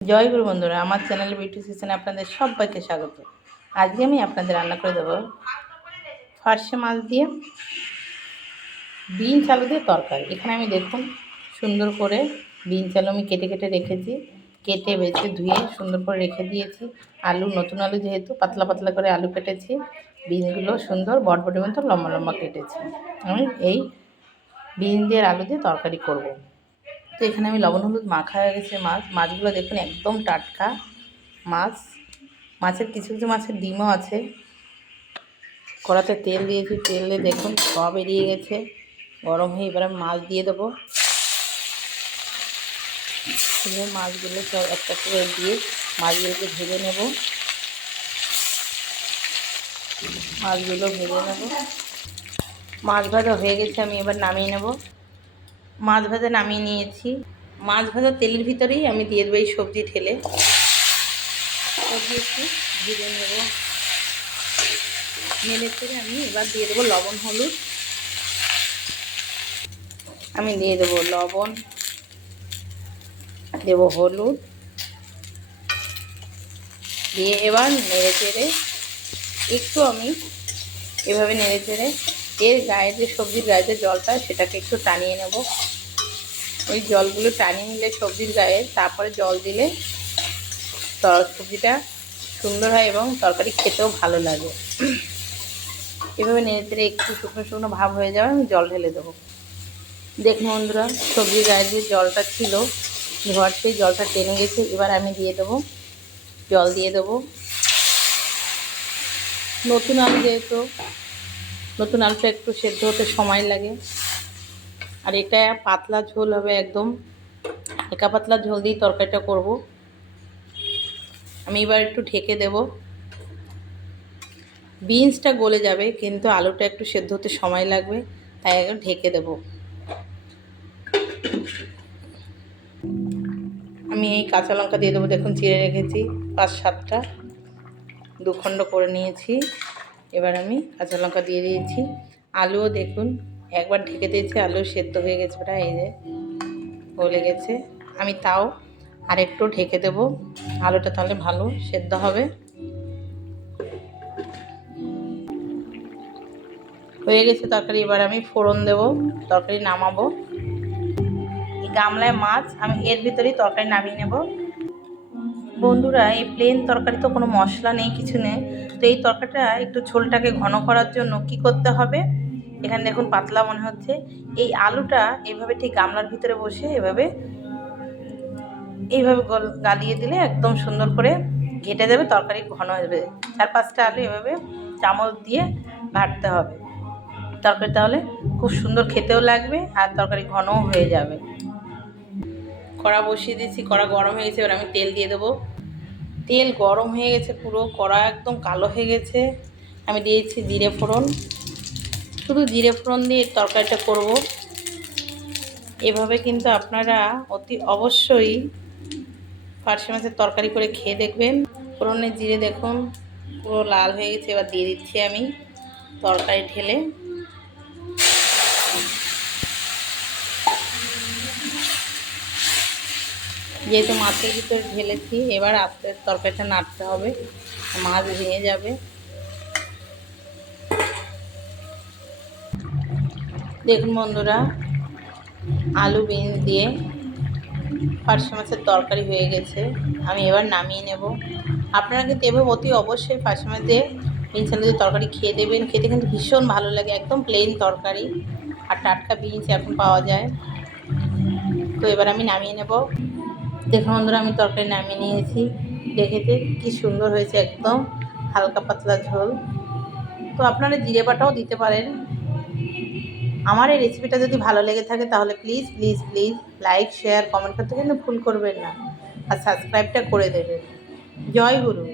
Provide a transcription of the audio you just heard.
জয় গুরু বন্ধুরা, আমার channel beauty সিজনে আপনাদের সবাইকে স্বাগত। আজকে আমি আপনাদের রান্না করে দেবো ফার্সে মাছ দিয়ে বিন চালু দিয়ে তরকারি। এখানে আমি দেখুন সুন্দর করে বিন চালু আমি কেটে কেটে রেখেছি, কেটে বেছে ধুয়ে সুন্দর করে রেখে দিয়েছি। আলু, নতুন আলু যেহেতু, পাতলা পাতলা করে আলু কেটেছি, বিনগুলো সুন্দর বটবটির মতো লম্বা লম্বা কেটেছি। আমি এই বিন দিয়ে আলু দিয়ে তরকারি করব। তো এখানে আমি লবণ, হলুদ মাখা হয়ে গেছে মাছ। মাছগুলো দেখুন একদম টাটকা মাছ। মাছের কিছু কিছু মাছের ডিমও আছে। কড়াতে তেল দিয়েছি, তেল দেখুন সব বেরিয়ে গেছে। গরম হয়ে এবার মাছ দিয়ে দেবো। মাছগুলো সব একটা করে দিয়ে মাছগুলোকে ভেজে নেব। মাছগুলো ভেজে নেব। মাছ ভাজা হয়ে গেছে, আমি এবার নামিয়ে নেব। মাছ ভাজা নামিয়ে নিয়েছি। মাছ ভাজা তেলের ভিতরেই আমি দিয়ে দেবো এই সবজি ঠেলে সবজি একটু ভেজে নেব। নেড়ে করে আমি এবার দিয়ে দেবো লবণ, হলুদ। আমি দিয়ে দেবো লবণ, দেবো হলুদ। দিয়ে এবার নেড়ে চেড়ে একটু আমি এভাবে নেড়ে চেড়ে এর গায়ে যে সবজির গায়ে যে জলটা সেটাকে একটু টানিয়ে নেব। ওই জলগুলো টানিয়ে নিলে সবজির গায়ে, তারপরে জল দিলে সবজিটা সুন্দর হয় এবং তরকারি খেতেও ভালো লাগে। এভাবে নেড়ে একটু শুকনো শুকনো ভাব হয়ে যাবে, আমি জল ঢেলে দেবো। দেখুন বন্ধুরা, সবজির গায়ে যে জলটা ছিল, ঘর সেই জলটা টেনে গেছে, এবার আমি দিয়ে দেবো, জল দিয়ে দেবো। নতুন আলু যেহেতু নতুন আলুটা একটু সেদ্ধ হতে সময় লাগে। আর এটা পাতলা ঝোল হবে একদম। হালকা পাতলা ঝোল দিয়ে তরকারিটা করব। আমি এবার একটু ঢেকে দেব। বিনসটা গলে যাবে, কিন্তু আলুটা একটু সেদ্ধ হতে সময় লাগবে, তাই ঢেকে দেব। আমি এই কাঁচা লঙ্কা দিয়ে দেবো। দেখুন, চিড়ে রেখেছি পাঁচ সাতটা। দুখণ্ড করে নিয়েছি। এবার আমি কাঁচা লঙ্কা দিয়ে দিয়েছি। আলুও দেখুন, একবার ঢেকে দিয়েছি, আলু সেদ্ধ হয়ে গেছে প্রায়, এই যে গলে গেছে আমি তাও আরেকটু ঢেকে দেব। আলুটা তাহলে ভালো সেদ্ধ হবে। হয়ে গেছে তরকারি, এবার আমি ফোড়ন দেব, তরকারি নামাবো। গামলায় মাছ, আমি এর ভিতরেই তরকারি নামিয়ে নেব। বন্ধুরা, এই প্লেন তরকারি তো কোনো মশলা নেই, কিছু নেই। তো এই তরকারিটা একটু ঝোলটাকে ঘন করার জন্য কি করতে হবে? এখানে দেখুন পাতলা মনে হচ্ছে। এই আলুটা এভাবে ঠিক গামলার ভিতরে বসে এভাবে, এইভাবে গালিয়ে দিলে একদম সুন্দর করে ঘেটে দেবে তরকারি ঘন হয়ে যাবে। চার পাঁচটা আলু এভাবে চামচ দিয়ে ভাটতে হবে। তরকারি তাহলে খুব সুন্দর খেতেও লাগবে আর তরকারি ঘনও হয়ে যাবে। কড়া বসিয়ে দিয়েছি, কড়া গরম হয়ে গেছে, এবার আমি তেল দিয়ে দেবো। তেল গরম হয়ে গেছে পুরো, কড়া একদম কালো হয়ে গেছে। আমি দিয়েছি জিরে ফোড়ন। শুধু জিরে ফোড়ন দিয়ে তরকারিটা করব। এভাবে কিন্তু আপনারা অতি অবশ্যই ফার্সি মাছের তরকারি করে খেয়ে দেখবেন। ফোড়নের জিরে দেখুন, পুরো লাল হয়ে গেছে, এবার দিয়ে দিচ্ছি আমি তরকারি ঢেলে। যেহেতু মাছের ভিতরে ঢেলেছি, এবার আস্তে তরকারিটা নাড়তে হবে। মাছ ভেঙে যাবে। দেখুন বন্ধুরা, আলু বিন দিয়ে ফার্সি মাছের তরকারি হয়ে গেছে। আমি এবার নামিয়ে নেব। আপনারা কিন্তু এভাবে অতি অবশ্যই ফার্সি মাছ দিয়ে বিনস আলু দিয়ে তরকারি খেয়ে দেবেন। খেতে কিন্তু ভীষণ ভালো লাগে, একদম প্লেন তরকারি। আর টাটকা বিনস এখন পাওয়া যায়। তো এবার আমি নামিয়ে নেব। দেখুন বন্ধুরা, আমি তরকারি নামিয়ে নিয়েছি। দেখেতে কি সুন্দর হয়েছে একদম, হালকা পাতলা ঝোল। তো আপনারা জিরে বাটাও দিতে পারেন। আমার এই রেসিপিটা যদি ভালো লেগে থাকে তাহলে please please please like share comment করতে কিন্তু ভুল করবেন না। আর সাবস্ক্রাইবটা করে দেবেন। জয় গুরু।